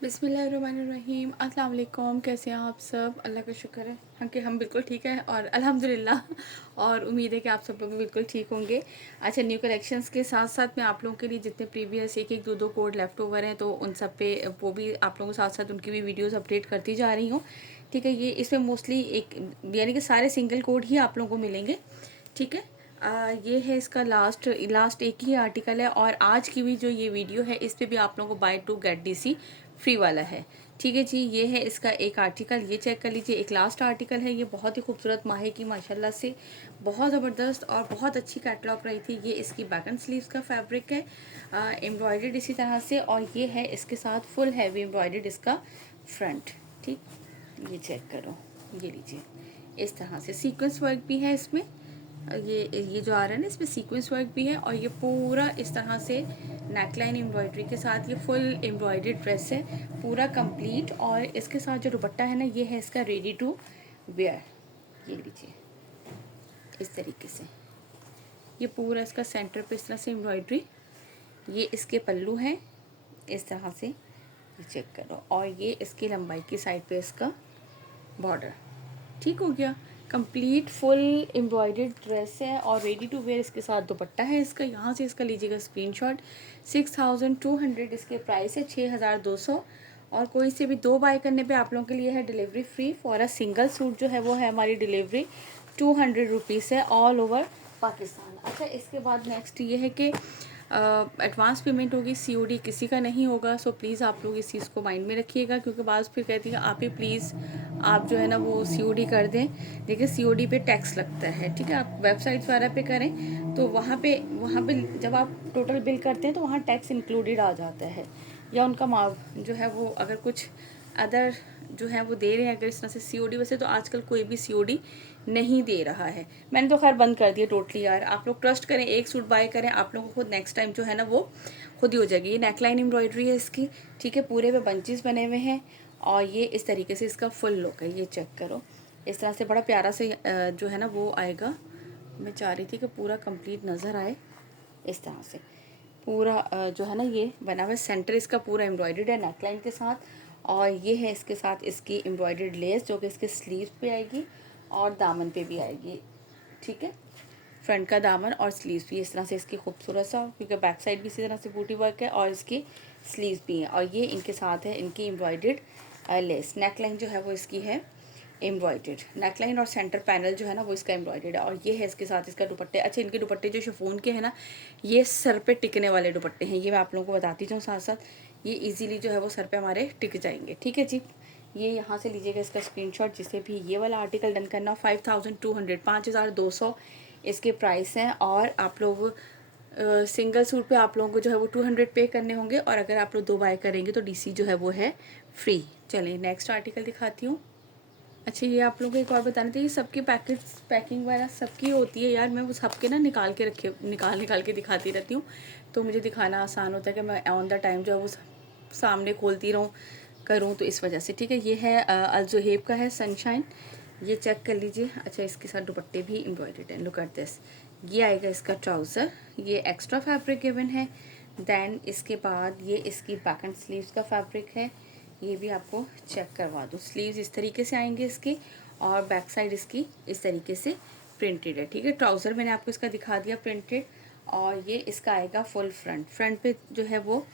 बिस्मिल्लाहिर्रहमानिर्रहीम अस्सलाम वालेकुम। कैसे हैं आप सब? अल्लाह का शुक्र है कि हम बिल्कुल ठीक हैं और अल्हम्दुलिल्लाह। और उम्मीद है कि आप सब लोग भी बिल्कुल ठीक होंगे। अच्छा, न्यू कलेक्शंस के साथ साथ मैं आप लोगों के लिए जितने प्रीवियस एक एक दो दो कोड लेफ़्ट ओवर हैं तो उन सब पे वो भी आप लोगों के साथ साथ उनकी भी वीडियोज़ अपडेट करती जा रही हूँ। ठीक है, ये इसमें मोस्टली एक यानी कि सारे सिंगल कोड ही आप लोगों को मिलेंगे। ठीक है, ये है इसका लास्ट एक ही आर्टिकल है और आज की भी जो ये वीडियो है इस पे भी आप लोगों को buy two get DC free वाला है। ठीक है जी, ये है इसका एक आर्टिकल, ये चेक कर लीजिए। एक लास्ट आर्टिकल है, ये बहुत ही खूबसूरत माहे की माशाल्लाह से बहुत ज़बरदस्त और बहुत अच्छी कैटलॉग रही थी। ये इसकी बैक एंड स्लीव्स का फैब्रिक है, एम्ब्रॉयडर्ड इसी तरह से, और ये है इसके साथ फुल हैवी एम्ब्रॉयडर्ड इसका फ्रंट। ठीक, ये चेक करो, ये लीजिए इस तरह से सीक्वेंस वर्क भी है इसमें। ये जो आ रहा है ना, इसमें सीक्वेंस वर्क भी है और ये पूरा इस तरह से नेकलाइन एम्ब्रॉयडरी के साथ ये फुल एम्ब्रॉयडर्ड ड्रेस है, पूरा कंप्लीट। और इसके साथ जो दुपट्टा है ना, ये है इसका रेडी टू वेयर। ये लीजिए इस तरीके से, ये पूरा इसका सेंटर पे इस तरह से एम्ब्रॉयडरी। ये इसके पल्लू हैं इस तरह से, ये चेक करो। और ये इसकी लंबाई की साइड पे इसका बॉर्डर। ठीक हो गया, कंप्लीट फुल एम्ब्रॉयडर्ड ड्रेस है और रेडी टू वेयर इसके साथ दुपट्टा है इसका। यहाँ से इसका लीजिएगा स्क्रीनशॉट। 6200 इसके प्राइस है, 6200। और कोई से भी दो बाय करने पे आप लोगों के लिए है delivery free. For a single suit जो है वो है हमारी डिलीवरी 200 रुपीज़ है ऑल ओवर पाकिस्तान। अच्छा, इसके बाद नेक्स्ट ये है कि एडवांस पेमेंट होगी, सीओडी किसी का नहीं होगा। सो प्लीज़ आप लोग इस चीज़ को माइंड में रखिएगा, क्योंकि बाज़ फिर कहती है आप ही प्लीज़ आप जो है ना वो सीओडी कर दें। देखिए सीओडी पे टैक्स लगता है। ठीक है, आप वेबसाइट्स वगैरह पे करें तो वहाँ पे जब आप टोटल बिल करते हैं तो वहाँ टैक्स इंक्लूडेड आ जाता है, या उनका जो है वो अगर कुछ अदर जो है वो दे रहे हैं अगर इस तरह से सीओडी। वैसे तो आजकल कोई भी सीओडी नहीं दे रहा है, मैंने तो खैर बंद कर दिया टोटली यार। आप लोग ट्रस्ट करें, एक सूट बाय करें, आप लोगों को खुद नेक्स्ट टाइम जो है ना वो खुद ही हो जाएगी। ये नेकलाइन एम्ब्रॉयडरी है इसकी। ठीक है, पूरे में बंचेस बने हुए हैं और ये इस तरीके से इसका फुल लुक है। ये चेक करो, इस तरह से बड़ा प्यारा से जो है ना वो आएगा। मैं चाह रही थी कि पूरा कंप्लीट नज़र आए इस तरह से। पूरा जो है ना ये बना हुआ सेंटर इसका पूरा एम्ब्रॉयडर्ड है नेकलाइन के साथ। और ये है इसके साथ इसकी एम्ब्रॉयडर्ड लेस जो कि इसके स्लीव पे आएगी और दामन पे भी आएगी। ठीक है, फ्रंट का दामन और स्लीव्स भी इस तरह से इसकी खूबसूरत सा, क्योंकि बैक साइड भी इसी तरह से बूटी वर्क है और इसकी स्लीव्स भी हैं। और ये इनके साथ है इनकी एम्ब्रॉयडर्ड लेस। नेकलाइन जो है वो इसकी है एम्ब्रॉयडर्ड, नेकलाइन और सेंटर पैनल जो है ना वो इसका एम्ब्रॉयडर्ड है। और ये है इसके साथ इसका दुपट्टे। अच्छा, इनके दुपट्टे जो शिफॉन के हैं ना, ये सर पे टिकने वाले दुपट्टे हैं। ये मैं आप लोगों को बताती जाऊँ साथ साथ, ये इजीली जो है वो सर पे हमारे टिक जाएंगे। ठीक है जी, ये यहाँ से लीजिएगा इसका स्क्रीनशॉट जिसे भी ये वाला आर्टिकल डन करना। 5200 5200 इसके प्राइस हैं। और आप लोग सिंगल सूट पे आप लोगों को जो है वो 200 पे करने होंगे, और अगर आप लोग दो बाय करेंगे तो डीसी जो है वो है फ्री। चलिए नेक्स्ट आर्टिकल दिखाती हूँ। अच्छा, ये आप लोगों को एक और बताना था, ये सबकी पैकिंग वगैरह सबकी होती है यार। मैं वो सबके ना निकाल के दिखाती रहती हूँ, तो मुझे दिखाना आसान होता है कि मैं ऑन द टाइम जो है वो सामने खोलती रहूँ करूँ, तो इस वजह से। ठीक है, ये है अलजुहेब का है सनशाइन, ये चेक कर लीजिए। अच्छा, इसके साथ दुपट्टे भी एम्ब्रॉयडर्ड हैं, लुक एट दिस। ये आएगा इसका ट्राउज़र, ये एक्स्ट्रा फैब्रिक गिवन है। दैन इसके बाद ये इसकी बैक एंड स्लीव्स का फैब्रिक है, ये भी आपको चेक करवा दूँ। स्लीव्स इस तरीके से आएंगे इसके, और बैक साइड इसकी इस तरीके से प्रिंटेड है। ठीक है, ट्राउज़र मैंने आपको इसका दिखा दिया प्रिंटेड। और ये इसका आएगा फुल फ्रंट पे जो है वो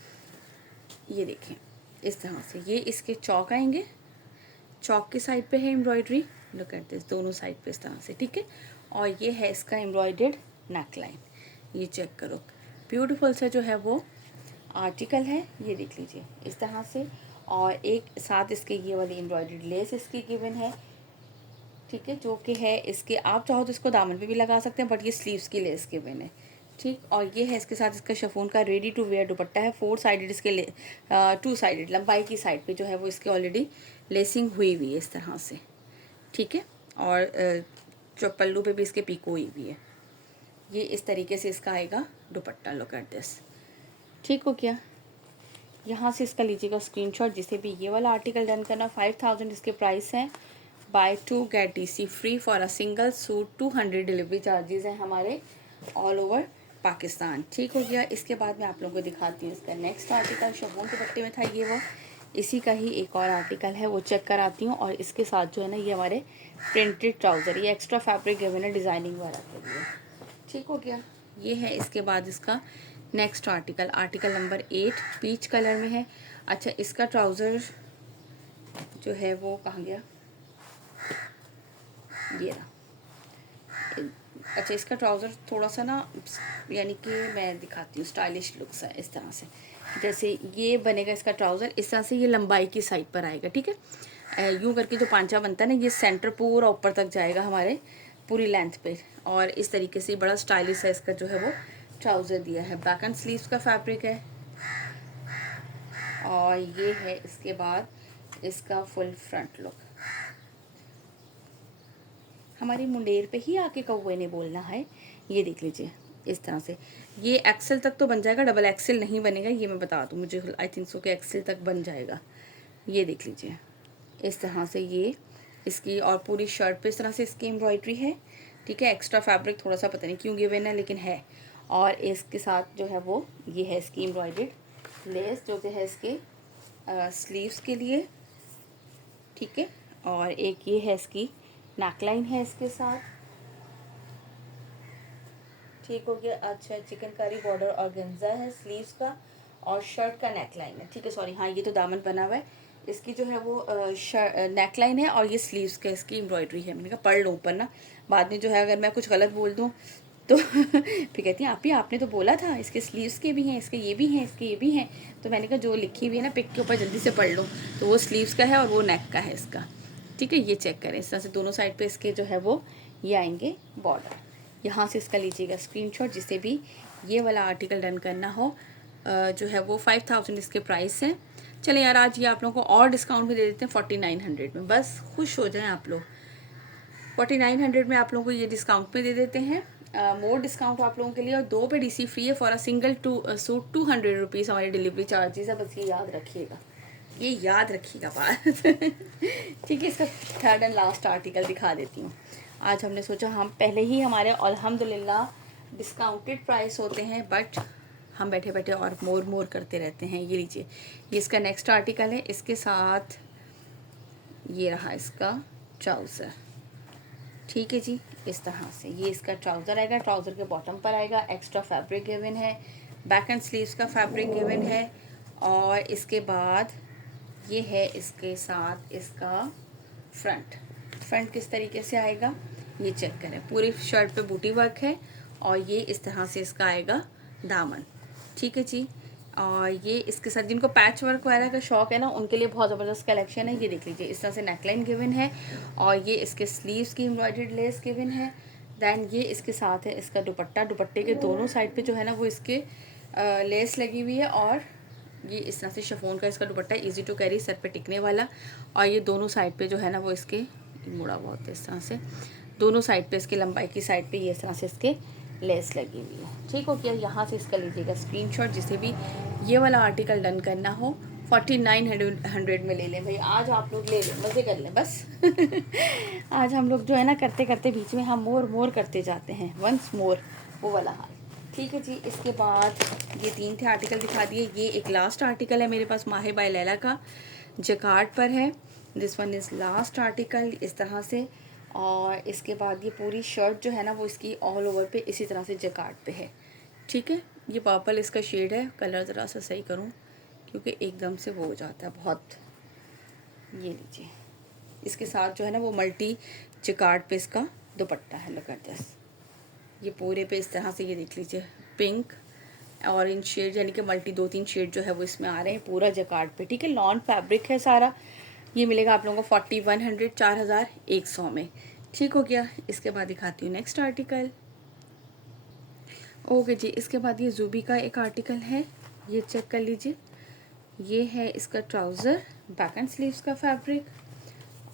ये देखें इस तरह से। ये इसके चौक आएंगे, चौक की साइड पे है एम्ब्रॉयडरी, लुक एट दिस, दोनों साइड पे इस तरह से। ठीक है, और ये है इसका एम्ब्रॉयडर्ड नेकलाइन, ये चेक करो, ब्यूटीफुल सा जो है वो आर्टिकल है। ये देख लीजिए इस तरह से, और एक साथ इसके ये वाली एम्ब्रॉयडर्ड लेस इसकी गिवन है। ठीक है, जो कि है इसके, आप चाहो तो इसको दामन पे भी लगा सकते हैं, बट ये स्लीव्स की लेस गिवन है। ठीक, और ये है इसके साथ इसका शिफॉन का रेडी टू वेयर दुपट्टा है। 4 साइडेड इसके 2 साइडेड लंबाई की साइड पे जो है वो इसके ऑलरेडी लेसिंग हुई हुई है इस तरह से। ठीक है, और जो पल्लू पे भी इसके पीको हुई हुई है। ये इस तरीके से इसका आएगा दुपट्टा, लुक एट दिस। ठीक हो गया, यहाँ से इसका लीजिएगा स्क्रीनशॉट जिसे भी ये वाला आर्टिकल डन करना। 5000 इसके प्राइस हैं। Buy two get DC free for a single suit. 200 delivery charges हैं हमारे ऑल ओवर पाकिस्तान। ठीक हो गया, इसके बाद मैं आप लोगों को दिखाती हूँ इसका नेक्स्ट आर्टिकल। शिफॉन दुपट्टे में था ये वो, इसी का ही एक और आर्टिकल है, वो चेक कराती हूँ। और इसके साथ जो है ना ये हमारे प्रिंटेड ट्राउज़र, ये एक्स्ट्रा फैब्रिक गिवन है डिज़ाइनिंग वाला के लिए। ठीक हो गया, ये है। इसके बाद इसका next article, article number 8 peach colour में है। अच्छा, इसका ट्राउज़र जो है वो कहाँ गया, ये रहा। अच्छा, इसका ट्राउज़र थोड़ा सा ना, यानी कि मैं दिखाती हूँ, स्टाइलिश लुक्स है इस तरह से। जैसे ये बनेगा इसका ट्राउज़र, इस तरह से ये लंबाई की साइड पर आएगा। ठीक है, यूँ करके जो पांचा बनता है ना, ये सेंटर पूरा ऊपर तक जाएगा हमारे पूरी लेंथ पे। और इस तरीके से बड़ा स्टाइलिश है इसका जो है वो ट्राउज़र दिया है। बैक एंड स्लीव्स का फैब्रिक है। और ये है इसके बाद इसका फुल फ्रंट लुक। हमारी मुंडेर पे ही आके कौवे ने बोलना है। ये देख लीजिए इस तरह से। ये एक्सेल तक तो बन जाएगा, डबल एक्सेल नहीं बनेगा, ये मैं बता दूँ। मुझे आई थिंक सो कि एक्सेल तक बन जाएगा। ये देख लीजिए इस तरह से ये इसकी, और पूरी शर्ट पे इस तरह से इसकी एम्ब्रॉयडरी है। ठीक है, एक्स्ट्रा फैब्रिक थोड़ा सा पता नहीं क्यों गिवन है, लेकिन है। और इसके साथ जो है वो ये है इसकी एम्ब्रॉयडर्ड लेस जो कि है इसके स्लीव्स के लिए। ठीक है, और एक ये है इसकी नेकलाइन है इसके साथ। ठीक हो गया। अच्छा, चिकनकारी बॉर्डर ऑर्गेन्जा है स्लीव्स का, और शर्ट का नेकलाइन है। ठीक है, सॉरी, हाँ ये तो दामन बना हुआ है। इसकी जो है वो नेकलाइन है, और ये स्लीव्स का इसकी एम्ब्रॉयडरी है। मैंने कहा पढ़ लो ऊपर ना, बाद में जो है अगर मैं कुछ गलत बोल दूँ तो फिर कहती हैं आप ही, आपने तो बोला था इसके स्लीव्स के भी हैं, इसके ये भी हैं, इसके ये भी हैं। तो मैंने कहा जो लिखी हुई है ना पिक के ऊपर जल्दी से पढ़ लो। तो वो स्लीव्स का है और वो नेक का है इसका। ठीक है, ये चेक करें इस तरह से दोनों साइड पे इसके जो है वो ये आएंगे बॉर्डर। यहाँ से इसका लीजिएगा स्क्रीनशॉट, जिसे भी ये वाला आर्टिकल डन करना हो। जो है वो 5000 इसके प्राइस हैं। चले यार, आज ये आप लोगों को और डिस्काउंट में दे देते हैं 4900 में, बस खुश हो जाएं आप लोग। 4900 में आप लोगों को ये डिस्काउंट में दे देते हैं। मोर डिस्काउंट आप लोगों के लिए, और 2 पे DC फ्री है for a single suit. 200 rupees हमारी डिलीवरी चार्जेस है, बस ये याद रखिएगा, ये याद रखिएगा बात। ठीक है, इसका थर्ड एंड लास्ट आर्टिकल दिखा देती हूँ। आज हमने सोचा, हम पहले ही हमारे अल्हम्दुलिल्लाह डिस्काउंटेड प्राइस होते हैं, बट हम बैठे बैठे और मोर करते रहते हैं। ये लीजिए, ये इसका नेक्स्ट आर्टिकल है। इसके साथ ये रहा इसका ट्राउज़र। ठीक है जी, इस तरह से ये इसका ट्राउज़र आएगा। ट्राउज़र के बॉटम पर आएगा एक्स्ट्रा फैब्रिक गिवन है, बैक एंड स्लीव्स का फैब्रिक गिवन है। और इसके बाद ये है इसके साथ इसका फ्रंट किस तरीके से आएगा ये चेक करें। पूरी शर्ट पे बूटी वर्क है, और ये इस तरह से इसका आएगा दामन। ठीक है जी, और ये इसके साथ जिनको पैच वर्क वगैरह का शौक है ना, उनके लिए बहुत ज़बरदस्त कलेक्शन है। ये देख लीजिए इस तरह से नेकलाइन गिवन है, और ये इसके स्लीव्स की एम्ब्रॉयडर्ड लेस गिवन है। दैन ये इसके साथ है इसका दुपट्टा। दुपट्टे के दोनों साइड पे जो है ना वो इसके लेस लगी हुई है, और ये इस तरह से शिफॉन का इसका दुपट्टा, इजी टू कैरी, सर पे टिकने वाला। और ये दोनों साइड पे जो है ना वो इसके मुड़ा बहुत है इस तरह से, दोनों साइड पे इसके लंबाई की साइड पे ये इस तरह से इसके लेस लगी हुई है। ठीक हो गया, यहाँ से इसका लीजिएगा स्क्रीनशॉट, जिसे भी ये वाला आर्टिकल डन करना हो 4900 में ले लें भाई। आज आप लोग ले लें, मज़े कर लें बस। आज हम लोग जो है ना करते करते बीच में हम मोर करते जाते हैं, वंस मोर, वो वाला हाल। ठीक है जी, इसके बाद ये 3 थे आर्टिकल दिखा दिए। ये एक लास्ट आर्टिकल है मेरे पास, माहे बाय लैला का, जकार्ड पर है। This one is last article इस तरह से। और इसके बाद ये पूरी शर्ट जो है ना वो इसकी ऑल ओवर पे इसी तरह से जकार्ड पे है। ठीक है, ये पर्पल इसका शेड है। कलर ज़रा सा सही करूँ क्योंकि एकदम से वो हो जाता है बहुत। ये लीजिए, इसके साथ जो है ना वो मल्टी जकार्ड पे इसका दुपट्टा है। लुक एट दिस, ये पूरे पे इस तरह से ये देख लीजिए पिंक ऑरेंज शेड, यानी कि मल्टी 2-3 शेड जो है वो इसमें आ रहे हैं पूरा जकार्ड पे। ठीक है, लॉन फैब्रिक है सारा। ये मिलेगा आप लोगों को 4100 4100 में। ठीक हो गया, इसके बाद दिखाती हूँ नेक्स्ट आर्टिकल। ओके जी, इसके बाद ये जूबी का एक आर्टिकल है, ये चेक कर लीजिए। ये है इसका ट्राउज़र, बैक एंड स्लीव्स का फैब्रिक,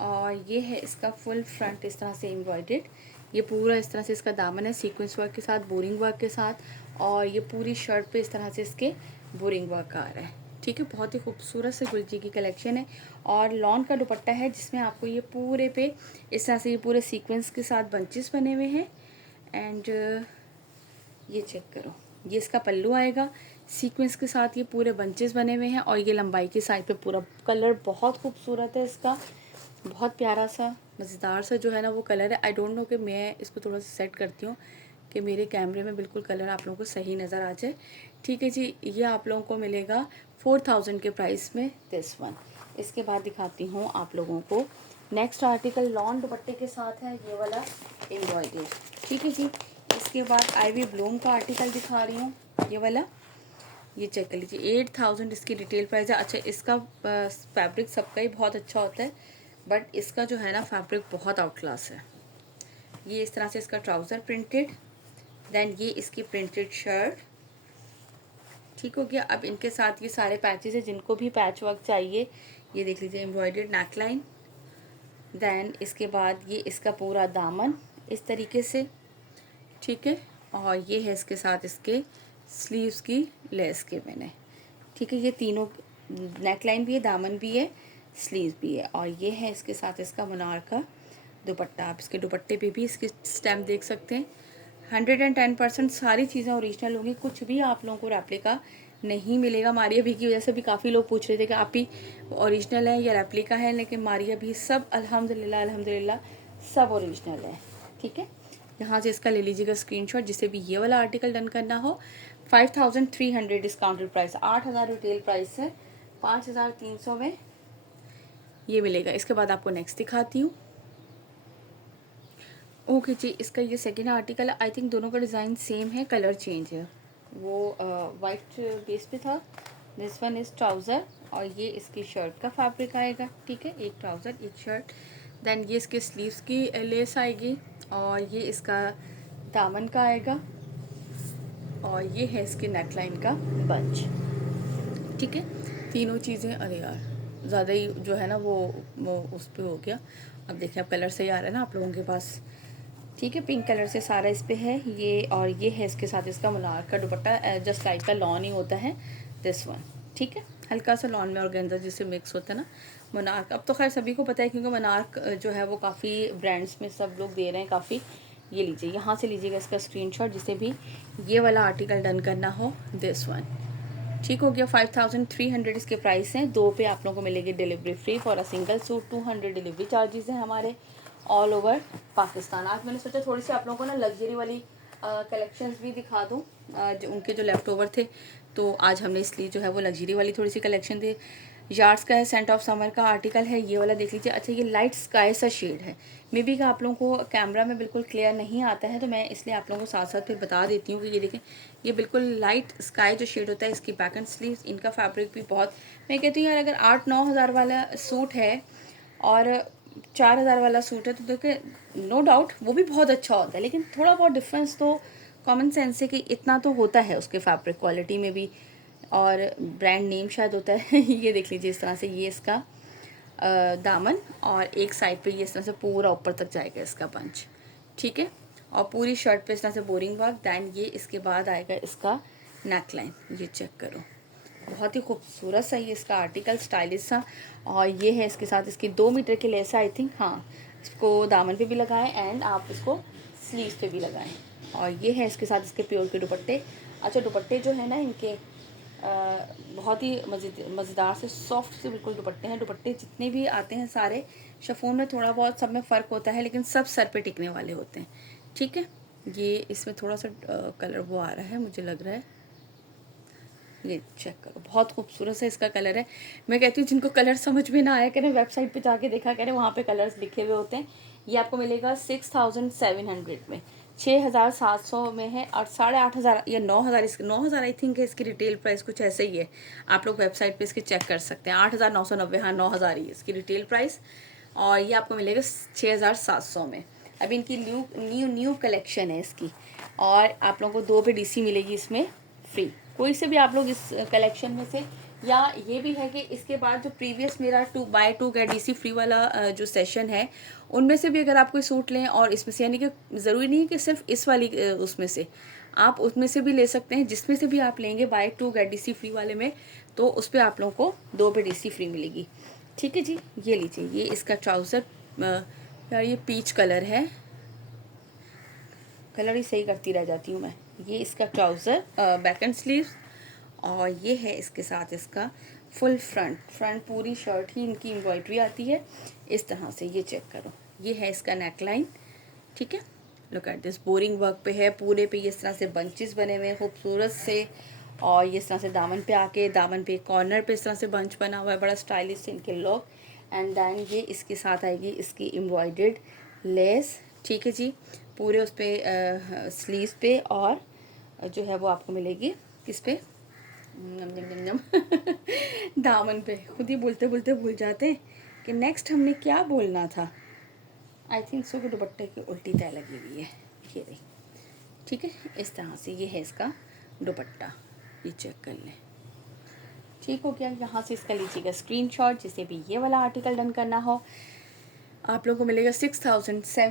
और ये है इसका फुल फ्रंट इस तरह से एम्ब्रॉयडर्ड। ये पूरा इस तरह से इसका दामन है सीक्वेंस वर्क के साथ, बोरिंग वर्क के साथ, और ये पूरी शर्ट पे इस तरह से इसके बोरिंग वर्क आ रहा है। ठीक है, बहुत ही खूबसूरत से गुलजी की कलेक्शन है। और लॉन का दुपट्टा है जिसमें आपको ये पूरे पे इस तरह से ये पूरे सीक्वेंस के साथ बंचेस बने हुए हैं। एंड ये चेक करो, ये इसका पल्लू आएगा। सीक्वेंस के साथ ये पूरे बंचेस बने हुए हैं और ये लंबाई की साइड पे पूरा कलर बहुत खूबसूरत है इसका, बहुत प्यारा सा मज़ेदार सा जो है ना वो कलर है। आई डोंट नो कि मैं इसको थोड़ा सा सेट करती हूँ कि मेरे कैमरे में बिल्कुल कलर आप लोगों को सही नज़र आ जाए। ठीक है जी, ये आप लोगों को मिलेगा 4000 के प्राइस में दिस वन। इसके बाद दिखाती हूँ आप लोगों को नेक्स्ट आर्टिकल, लॉन दुपट्टे के साथ है ये वाला एम्ब्रॉयडरी। ठीक है जी, इसके बाद आईवी ब्लूम का आर्टिकल दिखा रही हूँ, ये वाला, ये चेक कर लीजिए 8000 इसकी रिटेल प्राइस है। अच्छा, इसका फैब्रिक सबका ही बहुत अच्छा होता है, बट इसका जो है ना फैब्रिक बहुत आउट क्लास है। ये इस तरह से इसका ट्राउज़र प्रिंटेड, देन ये इसकी प्रिंटेड शर्ट। ठीक हो गया। अब इनके साथ ये सारे पैचेस हैं, जिनको भी पैच वर्क चाहिए ये देख लीजिए, एम्ब्रॉयडर्ड नेकलाइन। देन इसके बाद ये इसका पूरा दामन इस तरीके से, ठीक है, और ये है इसके साथ इसके स्लीव्स की लेस के मैंने, ठीक है, ये तीनों नेकलाइन भी है, दामन भी है, स्लीव्स भी है, और ये है इसके साथ इसका मुनार का दुपट्टा। आप इसके दुपट्टे पे भी इसके स्टैम्प देख सकते हैं। 110% सारी चीज़ें ओरिजिनल होंगी, कुछ भी आप लोगों को रेप्लिका नहीं मिलेगा। मारिया भी की वजह से भी काफ़ी लोग पूछ रहे थे कि आप ही ओरिजिनल है या रेप्लिका है, लेकिन मारिया भी सब अल्हम्दुलिल्लाह अल्हम्दुलिल्लाह सब ओरिजिनल है। ठीक है, यहाँ से इसका ले लीजिएगा स्क्रीनशॉट, जिसे भी ये वाला आर्टिकल डन करना हो। 5300 डिस्काउंटेड प्राइस, 8000 रिटेल प्राइस है, 5300 में ये मिलेगा। इसके बाद आपको नेक्स्ट दिखाती हूँ। ओके जी, इसका ये सेकेंड आर्टिकल है। आई थिंक दोनों का डिज़ाइन सेम है, कलर चेंज है। वो वाइट बेस पे था, दिस वन इज़ ट्राउज़र, और ये इसकी शर्ट का फैब्रिक आएगा। ठीक है, एक ट्राउज़र एक शर्ट, देन ये इसके स्लीव्स की लेस आएगी, और ये इसका दामन का आएगा, और ये है इसके नेकलाइन का बंच। ठीक है, तीनों चीज़ें, अरे यार ज़्यादा ही जो है ना वो उस पर हो गया। अब देखिए, अब कलर सही आ रहा है ना आप लोगों के पास। ठीक है, पिंक कलर से सारा इस पे है ये, और ये है इसके साथ इसका मुनार का दुपट्टा, जस्ट लाइक का लॉन ही होता है दिस वन। ठीक है, हल्का सा लॉन में ऑर्गेन्जा जिससे मिक्स होता है ना मुनार का। अब तो खैर सभी को पता है, क्योंकि मुनार जो है वो काफ़ी ब्रांड्स में सब लोग दे रहे हैं काफ़ी। ये लीजिए, यहाँ से लीजिएगा इसका स्क्रीनशॉट, जिसे भी ये वाला आर्टिकल डन करना हो दिस वन। ठीक हो गया, 5300 इसके प्राइस हैं। दो पे आप लोगों को मिलेगी delivery free for a single suit. 200 delivery charges हैं हमारे ऑल ओवर पाकिस्तान। आज मैंने सोचा थोड़ी सी आप लोगों को ना लग्जरी वाली कलेक्शंस भी दिखा दूँ, जो उनके जो लेफ़्ट ओवर थे, तो आज हमने इसलिए जो है वो लग्जरी वाली थोड़ी सी कलेक्शन दी। यार्ड्स का है, सेंट ऑफ समर का आर्टिकल है, ये वाला देख लीजिए। अच्छा, ये लाइट स्काई सा शेड है, मे बी का आप लोगों को कैमरा में बिल्कुल क्लियर नहीं आता है, तो मैं इसलिए आप लोगों को साथ साथ फिर बता देती हूँ कि ये देखें, ये बिल्कुल लाइट स्काई जो शेड होता है, इसकी बैक एंड स्लीव्स, इनका फैब्रिक भी बहुत, मैं कहती हूँ यार अगर 8-9 हज़ार वाला सूट है और 4000 वाला सूट है, तो देखिए नो डाउट वो भी बहुत अच्छा होता है, लेकिन थोड़ा बहुत डिफरेंस तो कॉमन सेंस से कि इतना तो होता है उसके फैब्रिक क्वालिटी में भी, और ब्रांड नेम शायद होता है। ये देख लीजिए, इस तरह से ये इसका दामन, और एक साइड पे ये इस तरह से पूरा ऊपर तक जाएगा इसका पंच। ठीक है, और पूरी शर्ट पे इस तरह से बोरिंग वर्क, दैन ये इसके बाद आएगा इसका नेकलाइन। ये चेक करो, बहुत ही खूबसूरत सा ये इसका आर्टिकल, स्टाइलिश सा, और ये है इसके साथ इसकी 2 मीटर की लेस, आई थिंक, हाँ, इसको दामन पे भी लगाएं एंड आप इसको स्लीव्स पे भी लगाएं, और ये है इसके साथ इसके प्योर के दुपट्टे। अच्छा, दुपट्टे जो है ना इनके बहुत ही मज़ेदार से सॉफ्ट से बिल्कुल दुपट्टे हैं। दुपट्टे जितने भी आते हैं सारे शिफॉन में थोड़ा बहुत सब में फ़र्क होता है, लेकिन सब सर पे टिकने वाले होते हैं। ठीक है, ये इसमें थोड़ा सा कलर वो आ रहा है, मुझे लग रहा है, ये चेक करो, बहुत खूबसूरत सा इसका कलर है। मैं कहती हूँ जिनको कलर समझ में ना आया करें, वेबसाइट पे जाके देखा करें, वहाँ पे कलर्स लिखे हुए होते हैं। ये आपको मिलेगा 6700 में, 6700 में है, और 8500 या 9000, इसके 9000 आई थिंक है इसकी रिटेल प्राइस, कुछ ऐसे ही है। आप लोग वेबसाइट पे इसके चेक कर सकते हैं। 8990, हाँ 9000 ही है इसकी रिटेल प्राइस, और ये आपको मिलेगा 6700 में। अभी इनकी न्यू कलेक्शन है इसकी, और आप लोगों को 2 पे DC मिलेगी इसमें फ्री, कोई से भी आप लोग इस कलेक्शन में से। या ये भी है कि इसके बाद जो प्रीवियस मेरा 2 बाय 2 गेट DC फ्री वाला जो सेशन है, उनमें से भी अगर आप कोई सूट लें, और इसमें से, यानी कि ज़रूरी नहीं है कि सिर्फ इस वाली उसमें से, आप उसमें से भी ले सकते हैं, जिसमें से भी आप लेंगे बाय 2 गेट DC फ्री वाले में, तो उस पर आप लोगों को 2 पे DC फ्री मिलेगी। ठीक है जी, ये लीजिए, ये इसका ट्राउज़र, यार ये पीच कलर है, कलर ही सही करती रह जाती हूँ मैं। ये इसका ट्राउज़र बैक एंड स्लीव्स, और ये है इसके साथ इसका फुल फ्रंट पूरी शर्ट ही इनकी एम्ब्रॉयडरी आती है इस तरह से। ये चेक करो, ये है इसका नेक लाइन, ठीक है। Look at this, boring work पे है पूरे पे, इस तरह से बंचेस बने हुए हैं खूबसूरत से, और ये इस तरह से दामन पे आके, दामन पे कॉर्नर पे इस तरह से बंच बना हुआ है, बड़ा स्टाइलिश से इनके लुक। एंड देन ये इसके साथ आएगी इसकी एम्ब्रॉयडर्ड लेस, ठीक है जी, पूरे उस पर स्लीव्स पे, और जो है वो आपको मिलेगी किस पे, नम नम नम नम दामन पे। खुद ही बोलते बोलते भूल जाते हैं कि नेक्स्ट हमने क्या बोलना था। आई थिंक सो कि दुपट्टे की उल्टी तय लगी हुई है, ये रही, ठीक है। इस तरह से ये है इसका दुपट्टा, ये चेक कर लें, ठीक हो गया। यहाँ से इसका लीजिएगा स्क्रीनशॉट, जिसे भी ये वाला आर्टिकल डन करना हो। आप लोगों को मिलेगा 6700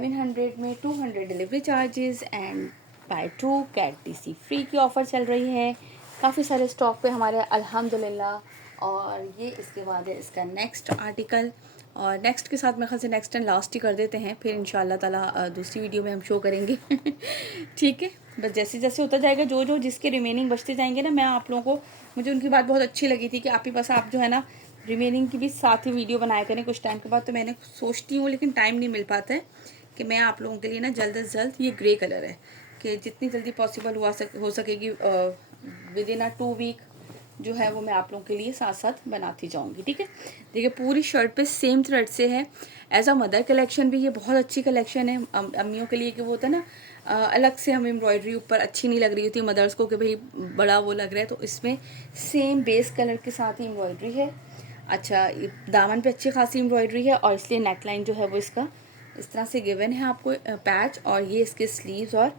में, 200 delivery charges and buy 2 get DC free की ऑफ़र चल रही है। काफ़ी सारे स्टॉक पे हमारे अल्हम्दुलिल्लाह। और ये इसके बाद है इसका नेक्स्ट आर्टिकल, और नेक्स्ट के साथ मेरे ख्याल से नेक्स्ट एंड लास्ट ही कर देते हैं, फिर इंशाल्लाह ताला दूसरी वीडियो में हम शो करेंगे ठीक है। बस जैसे जैसे होता जाएगा, जो जो जिसके रिमेनिंग बचते जाएंगे ना, मैं आप लोगों को, मुझे उनकी बात बहुत अच्छी लगी थी कि आप ही बस आप जो है ना रिमेनिंग की भी साथ ही वीडियो बनाया करें कुछ टाइम के बाद। तो मैंने सोचती हूँ, लेकिन टाइम नहीं मिल पाता है कि मैं आप लोगों के लिए ना जल्द से जल्द, ये ग्रे कलर है, कि जितनी जल्दी पॉसिबल हो सकेगी विद इन 2 वीक जो है वो मैं आप लोगों के लिए साथ साथ बनाती जाऊंगी, ठीक है। देखिए पूरी शर्ट पे सेम थ्रेड से है। एज अ मदर कलेक्शन भी ये बहुत अच्छी कलेक्शन है अम्मियों के लिए, कि वो होता है ना अलग से हमें एम्ब्रॉयडरी ऊपर अच्छी नहीं लग रही होती मदर्स को कि भाई बड़ा वो लग रहा है, तो इसमें सेम बेस कलर के साथ ही एम्ब्रॉयडरी है। अच्छा, दामन पे अच्छी खासी एम्ब्रॉयडरी है, और इसलिए नेकलाइन जो है वो इसका इस तरह से गिवन है आपको पैच, और ये इसके स्लीव्स और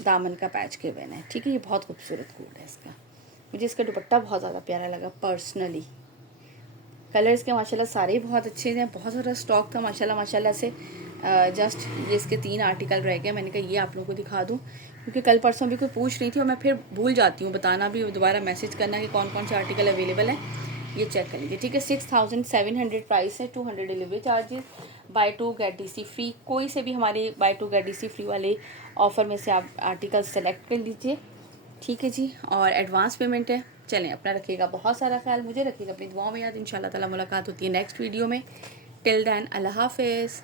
दामन का पैच गिवन है, ठीक है। ये बहुत खूबसूरत कोड है इसका, मुझे इसका दुपट्टा बहुत ज़्यादा प्यारा लगा पर्सनली। कलर इसके माशाल्लाह सारे ही बहुत अच्छे हैं, बहुत सारा स्टॉक था माशाल्लाह माशाल्लाह से। जस्ट ये इसके 3 आर्टिकल रह गए, मैंने कहा ये आप लोगों को दिखा दूँ, क्योंकि कल परसों भी कोई पूछ रही थी और मैं फिर भूल जाती हूँ बताना भी, दोबारा मैसेज करना कि कौन कौन से आर्टिकल अवेलेबल है। ये चेक कर लीजिए, ठीक है। 6700 प्राइस है, 200 delivery charges, buy 2 get DC free. कोई से भी हमारे बाय 2 गेट DC फ्री वाले ऑफ़र में से आप आर्टिकल सेलेक्ट कर लीजिए, ठीक है जी। और एडवांस पेमेंट है। चलें, अपना रखिएगा बहुत सारा ख्याल, मुझे रखिएगा अपनी दुआओं में याद। इंशाल्लाह ताला मुलाकात होती है नेक्स्ट वीडियो में। टिल देन अल्लाह हाफिज़।